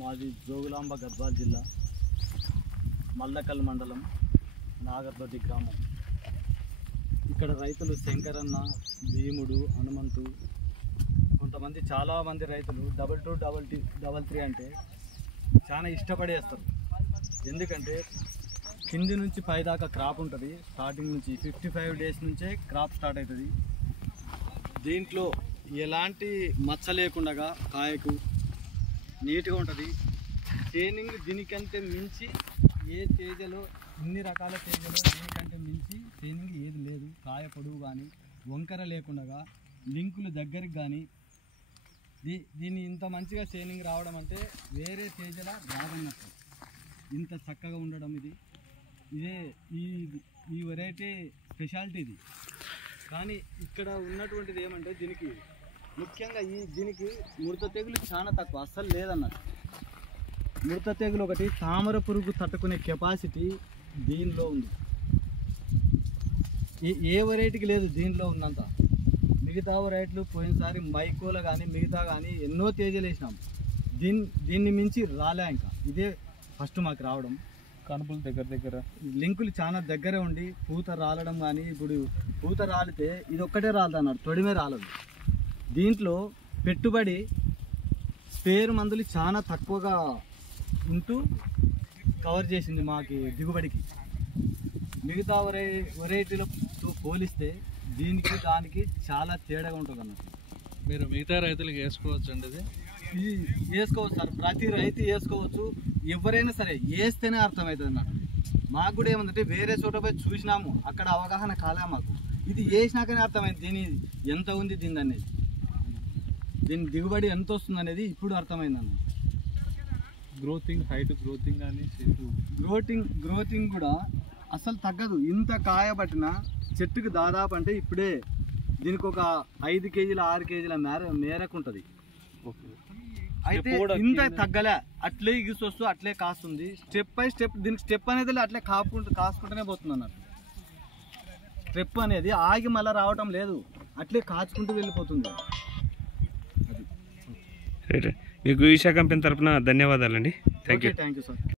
మాది జోగులాంబ గద్వాల్ జిల్లా మల్లకల్ మండలం నాగర్దొడ్డి గ్రామం. ఇక్కడ రైతులు శంకరన్న, భీముడు, హనుమంతు, కొంతమంది చాలామంది రైతులు 22, 33 అంటే చాలా ఇష్టపడేస్తారు. ఎందుకంటే కింది నుంచి పై దాకా క్రాప్ ఉంటుంది. స్టార్టింగ్ నుంచి 55 డేస్ నుంచే క్రాప్ స్టార్ట్ అవుతుంది. దీంట్లో ఎలాంటి మచ్చ లేకుండా కాయకు నీట్గా ఉంటుంది. ట్రైనింగ్ దీనికంటే మించి ఏ తేజలో, ఇన్ని రకాల తేజలో దీనికంటే మించి ట్రైనింగ్ ఏది లేదు. కాయ పొడుగు కానీ వంకర లేకుండా లింకులు దగ్గరికి కానీ దీన్ని ఇంత మంచిగా ట్రైనింగ్ రావడం అంటే వేరే తేజల రాదన్నట్టు. ఇంత చక్కగా ఉండడం ఇదే ఈ వెరైటీ స్పెషాలిటీ ఇది. కానీ ఇక్కడ ఉన్నటువంటిది ఏమంటే దీనికి ముఖ్యంగా దీనికి ముడత తెగులు చాలా తక్కువ, అస్సలు లేదన్నట్టు. ముడత తెగులు ఒకటి, తామర పురుగు తట్టుకునే కెపాసిటీ దీనిలో ఉంది. ఏ వెరైటీకి లేదు దీనిలో ఉన్నంత. మిగతా వెరైటీలు పోయినసారి మైకోలో కానీ మిగతా కానీ ఎన్నో తేజలు వేసినాం. దీన్ని మించి రాలే. ఇంకా ఇదే ఫస్ట్ మాకు రావడం. కనుపులు దగ్గర లింకులు చాలా దగ్గరే ఉండి పూత రాలడం కానీ, ఇప్పుడు పూత రాలితే ఇది ఒక్కటే రాలదు అన్నాడు, తొడిమే రాలదు. దీంట్లో పెట్టుబడి స్పేర్ మందులు చాలా తక్కువగా ఉంటూ కవర్ చేసింది మాకు దిగుబడికి. మిగతా వెరైటీలతో పోలిస్తే దీనికి దానికి చాలా తేడాగా ఉంటుంది అన్నట్టు. మీరు మిగతా రైతులకు వేసుకోవచ్చు అండి. ఇది వేసుకోవచ్చు సార్, ప్రతి రైతు వేసుకోవచ్చు. ఎవరైనా సరే వేస్తేనే అర్థమవుతుంది అన్నట్టు. మాకు కూడా ఏమందంటే వేరే చోట పోయి చూసినాము, అక్కడ అవగాహన కాలే మాకు. ఇది వేసినాకనే అర్థమైంది దీని ఎంత ఉంది దీని అనేది, దీని దిగుబడి ఎంత వస్తుంది అనేది ఇప్పుడు అర్థమైంది అన్న. గ్రోతింగ్, హైట్ గ్రోతింగ్ కానీ గ్రోతింగ్ కూడా అసలు తగ్గదు. ఇంత కాయబట్టిన చెట్టుకు దాదాపు అంటే ఇప్పుడే దీనికి ఒక 5 కేజీల 6 కేజీల మేరకు ఉంటుంది. అయితే ఇంత తగ్గలే, అట్లే ఇగిసొస్తూ అట్లే కాస్తుంది. స్టెప్ బై స్టెప్ దీనికి స్టెప్ అనేది అట్లే కాసుకుంటూనే పోతుంది అన్నట్టు. స్టెప్ అనేది ఆగి మళ్ళీ రావటం లేదు, అట్లే కాచుకుంటూ వెళ్ళిపోతుంది. మీకు ఈషా కంపెనీ తరఫున ధన్యవాదాలండి. Thank you sir.